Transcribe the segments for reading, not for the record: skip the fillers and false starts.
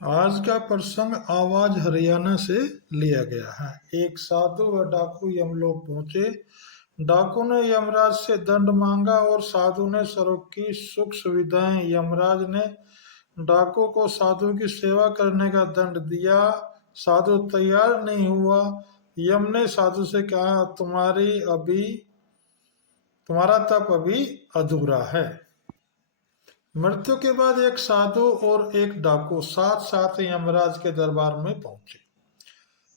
आज का प्रसंग आवाज हरियाणा से लिया गया है। एक साधु व डाकू यमलोक पहुंचे। डाकू ने यमराज से दंड मांगा और साधु ने स्वर्ग की सुख सुविधाएं। यमराज ने डाकू को साधु की सेवा करने का दंड दिया। साधु तैयार नहीं हुआ। यम ने साधु से कहा, तुम्हारा तप अभी अधूरा है। मृत्यु के बाद एक साधु और एक डाकू साथ साथ यमराज के दरबार में पहुंचे।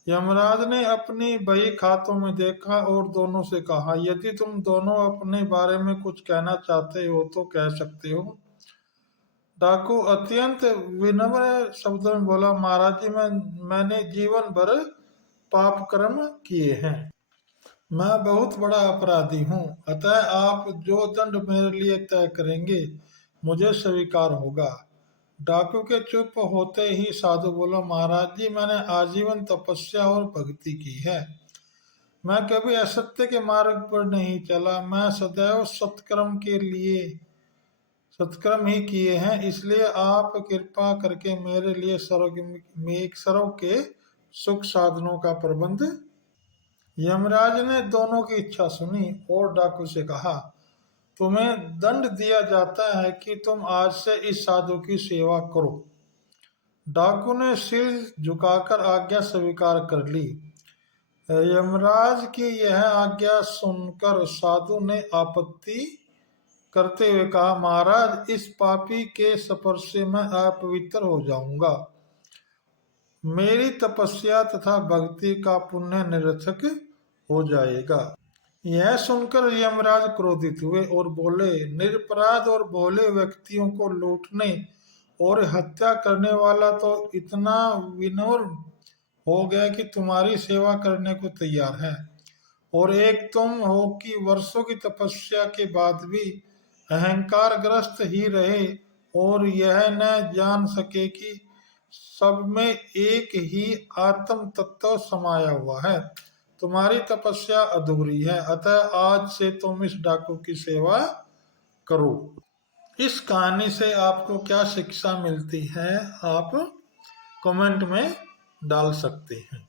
यमराज ने अपनी बही खातों में देखा और दोनों से कहा, यदि तुम दोनों अपने बारे में कुछ कहना चाहते हो तो कह सकते हो। डाकू अत्यंत विनम्र शब्दों में बोला, महाराज जी, मैंने जीवन भर पाप कर्म किए हैं। मैं बहुत बड़ा अपराधी हूँ, अतः आप जो दंड मेरे लिए तय करेंगे मुझे स्वीकार होगा। डाकू के चुप होते ही साधु बोला, महाराज जी, मैंने आजीवन तपस्या और भक्ति की है। मैं कभी असत्य के मार्ग पर नहीं चला। मैं सदैव सत्कर्म ही किए हैं। इसलिए आप कृपा करके मेरे लिए स्वर्ग के सुख साधनों का प्रबंध। यमराज ने दोनों की इच्छा सुनी और डाकू से कहा, तुम्हें दंड दिया जाता है कि तुम आज से इस साधु की सेवा करो। डाकू ने सिर झुकाकर आज्ञा स्वीकार कर ली। यमराज की यह आज्ञा सुनकर साधु ने आपत्ति करते हुए कहा, महाराज, इस पापी के स्पर्श से मैं अपवित्र हो जाऊंगा। मेरी तपस्या तथा भक्ति का पुण्य निरर्थक हो जाएगा। यह सुनकर यमराज क्रोधित हुए और बोले, निरपराध और भोले व्यक्तियों को लूटने और हत्या करने वाला तो इतना विनम्र हो गया कि तुम्हारी सेवा करने को तैयार है, और एक तुम हो कि वर्षों की तपस्या के बाद भी अहंकारग्रस्त ही रहे और यह न जान सके कि सब में एक ही आत्म तत्व समाया हुआ है। तुम्हारी तपस्या अधूरी है, अतः आज से तुम इस डाकू की सेवा करो। इस कहानी से आपको क्या शिक्षा मिलती है, आप कमेंट में डाल सकते हैं।